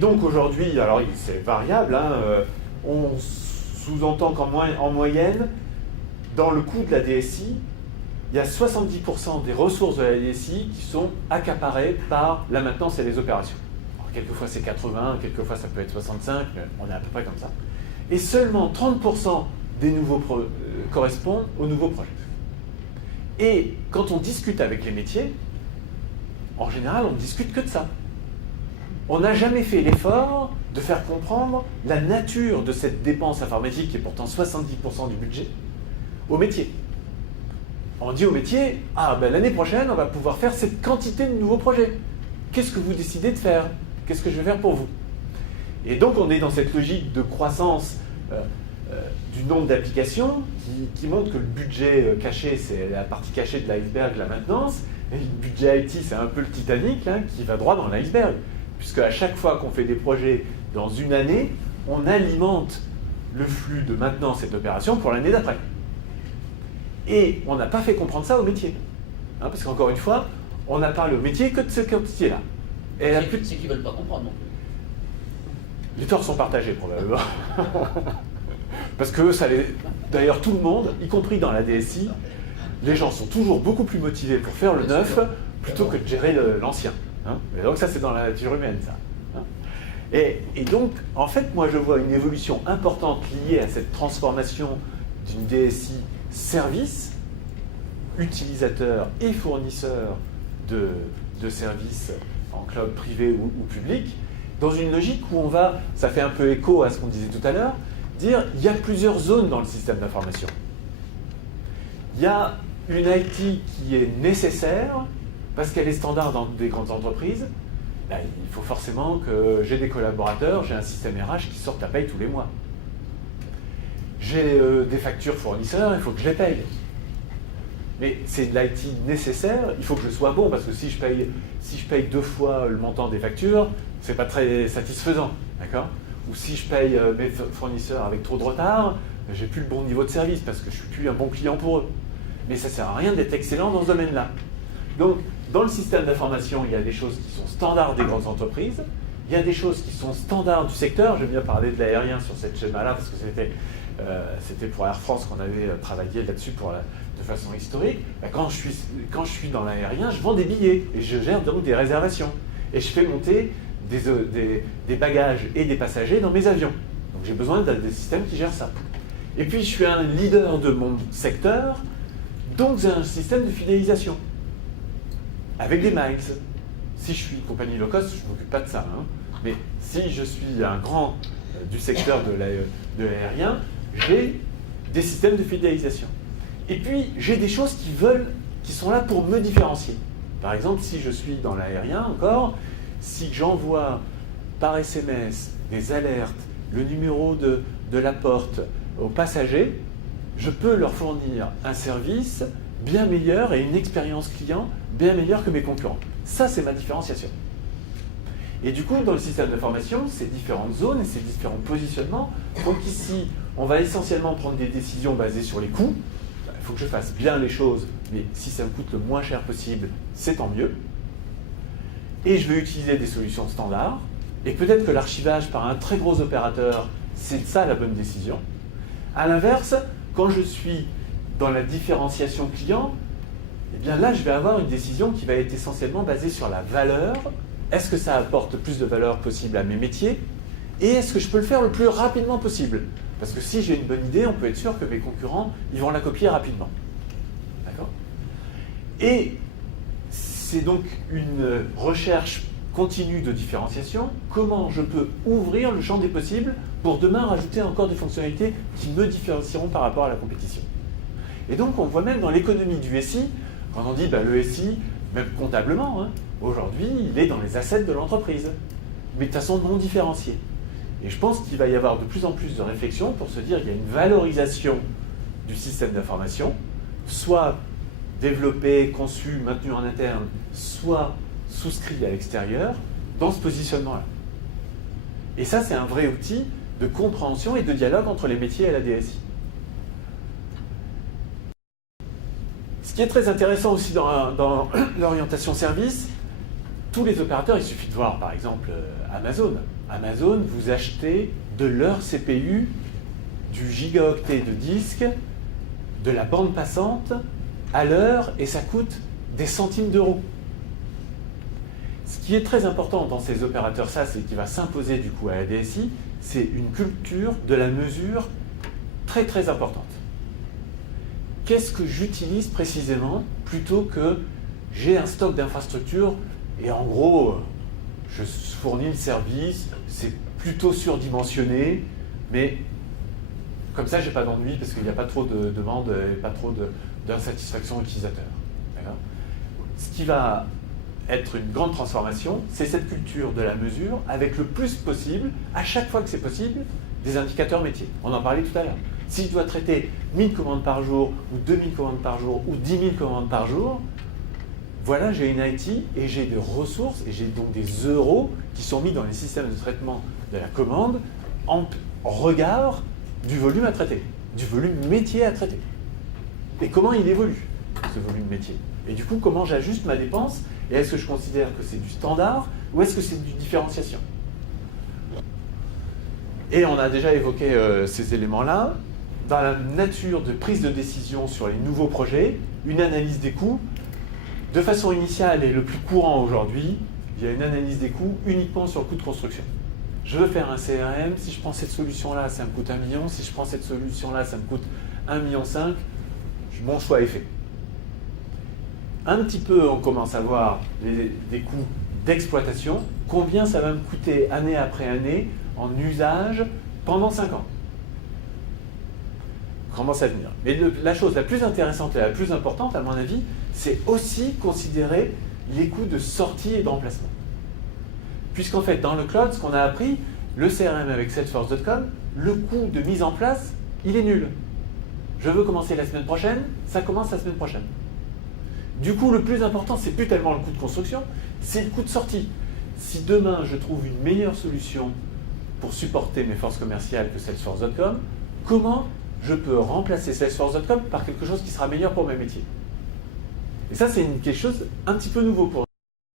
donc aujourd'hui, alors c'est variable, hein, on sous-entend en moyenne, dans le coût de la DSI, il y a 70% des ressources de la DSI qui sont accaparées par la maintenance et les opérations. Alors, quelquefois c'est 80, quelquefois ça peut être 65, mais on est à peu près comme ça. Et seulement 30% des nouveaux correspondent aux nouveaux projets. Et quand on discute avec les métiers, en général, on ne discute que de ça. On n'a jamais fait l'effort de faire comprendre la nature de cette dépense informatique, qui est pourtant 70% du budget, aux métiers. On dit aux métiers, ah ben l'année prochaine, on va pouvoir faire cette quantité de nouveaux projets. Qu'est-ce que vous décidez de faire? Qu'est-ce que je vais faire pour vous? Et donc on est dans cette logique de croissance du nombre d'applications qui montre que le budget caché, c'est la partie cachée de l'iceberg, la maintenance, et le budget IT, c'est un peu le Titanic là, qui va droit dans l'iceberg. Puisque à chaque fois qu'on fait des projets dans une année, on alimente le flux de maintenance et d'opération pour l'année d'après. Et on n'a pas fait comprendre ça aux métiers. Hein, parce qu'encore une fois, on n'a parlé aux métiers que de ce quantité-là. C'est qu'ils ne veulent pas comprendre non plus. Les torts sont partagés probablement. Parce que ça les... D'ailleurs tout le monde, y compris dans la DSI, les gens sont toujours beaucoup plus motivés pour faire le neuf plutôt que de gérer l'ancien. Hein, et donc ça c'est dans la nature humaine ça. Hein. Et donc en fait moi je vois une évolution importante liée à cette transformation d'une DSI service, utilisateur et fournisseur de services en cloud privé ou public, dans une logique où on va, ça fait un peu écho à ce qu'on disait tout à l'heure, dire il y a plusieurs zones dans le système d'information. Il y a une IT qui est nécessaire parce qu'elle est standard dans des grandes entreprises. Ben, il faut forcément que j'ai des collaborateurs, j'ai un système RH qui sorte la paye tous les mois. J'ai des factures fournisseurs, il faut que je les paye. Mais c'est de l'IT nécessaire, il faut que je sois bon, parce que si je paye 2 fois le montant des factures, c'est pas très satisfaisant, d'accord? Ou si je paye mes fournisseurs avec trop de retard, j'ai plus le bon niveau de service, parce que je suis plus un bon client pour eux. Mais ça sert à rien d'être excellent dans ce domaine-là. Donc, dans le système d'information, il y a des choses qui sont standards des grandes entreprises, il y a des choses qui sont standards du secteur. J'aime bien parler de l'aérien sur cette schéma-là, parce que c'était pour Air France qu'on avait travaillé là-dessus de façon historique. Quand je suis dans l'aérien, je vends des billets et je gère donc des réservations. Et je fais monter des bagages et des passagers dans mes avions. Donc j'ai besoin des systèmes qui gèrent ça. Et puis je suis un leader de mon secteur, donc j'ai un système de fidélisation avec des miles. Si je suis une compagnie low cost, je ne m'occupe pas de ça. Hein. Mais si je suis un grand du secteur de l'aérien, j'ai des systèmes de fidélisation. Et puis, j'ai des choses qui sont là pour me différencier. Par exemple, si je suis dans l'aérien encore, si j'envoie par SMS des alertes, le numéro de la porte aux passagers, je peux leur fournir un service bien meilleur et une expérience client bien meilleure que mes concurrents. Ça, c'est ma différenciation. Et du coup, dans le système d'information, ces différentes zones et ces différents positionnements font qu'ici, on va essentiellement prendre des décisions basées sur les coûts. Il faut que je fasse bien les choses, mais si ça me coûte le moins cher possible, c'est tant mieux. Et je vais utiliser des solutions standards. Et peut-être que l'archivage par un très gros opérateur, c'est ça la bonne décision. À l'inverse, quand je suis dans la différenciation client, eh bien là, je vais avoir une décision qui va être essentiellement basée sur la valeur. Est-ce que ça apporte le plus de valeur possible à mes métiers? Et est-ce que je peux le faire le plus rapidement possible? Parce que si j'ai une bonne idée, on peut être sûr que mes concurrents, ils vont la copier rapidement. D'accord? Et c'est donc une recherche continue de différenciation. Comment je peux ouvrir le champ des possibles pour demain rajouter encore des fonctionnalités qui me différencieront par rapport à la compétition. Et donc, on voit même dans l'économie du SI, quand on dit le SI, même comptablement, hein, aujourd'hui, il est dans les assets de l'entreprise, mais de façon non différenciée. Et je pense qu'il va y avoir de plus en plus de réflexions pour se dire qu'il y a une valorisation du système d'information, soit développé, conçu, maintenu en interne, soit souscrit à l'extérieur, dans ce positionnement-là. Et ça, c'est un vrai outil de compréhension et de dialogue entre les métiers et la DSI. Ce qui est très intéressant aussi dans l'orientation service, tous les opérateurs, il suffit de voir par exemple Amazon. Amazon, vous achetez de leur CPU, du gigaoctet de disque, de la bande passante à l'heure, et ça coûte des centimes d'euros. Ce qui est très important dans ces opérateurs SaaS et qui va s'imposer du coup à la DSI, c'est une culture de la mesure très très importante. Qu'est-ce que j'utilise précisément plutôt que j'ai un stock d'infrastructures et en gros je fournis le service, c'est plutôt surdimensionné, mais comme ça j'ai pas d'ennui parce qu'il n'y a pas trop de demandes et pas trop d'insatisfaction utilisateur. Ce qui va être une grande transformation, c'est cette culture de la mesure avec le plus possible, à chaque fois que c'est possible, des indicateurs métiers. On en parlait tout à l'heure. Si je dois traiter 1000 commandes par jour, ou 2000 commandes par jour, ou 10 000 commandes par jour, voilà, j'ai une IT et j'ai des ressources et j'ai donc des euros qui sont mis dans les systèmes de traitement de la commande en regard du volume à traiter, du volume métier à traiter. Et comment il évolue, ce volume métier? Et du coup, comment j'ajuste ma dépense? Et est-ce que je considère que c'est du standard ou est-ce que c'est du différenciation? Et on a déjà évoqué ces éléments-là. Dans la nature de prise de décision sur les nouveaux projets, une analyse des coûts, de façon initiale et le plus courant aujourd'hui, il y a une analyse des coûts uniquement sur le coût de construction. Je veux faire un CRM, si je prends cette solution-là, ça me coûte 1 million, si je prends cette solution-là, ça me coûte 1,5 million, mon choix est fait. Un petit peu, on commence à voir des coûts d'exploitation, combien ça va me coûter année après année en usage pendant 5 ans. Commence à venir. Mais la chose la plus intéressante et la plus importante, à mon avis, c'est aussi considérer les coûts de sortie et de remplacement. Puisqu'en fait, dans le cloud, ce qu'on a appris, le CRM avec Salesforce.com, le coût de mise en place, il est nul. Je veux commencer la semaine prochaine, ça commence la semaine prochaine. Du coup, le plus important, c'est plus tellement le coût de construction, c'est le coût de sortie. Si demain, je trouve une meilleure solution pour supporter mes forces commerciales que Salesforce.com, comment je peux remplacer Salesforce.com par quelque chose qui sera meilleur pour mes métiers? Et ça, c'est quelque chose un petit peu nouveau pour nous.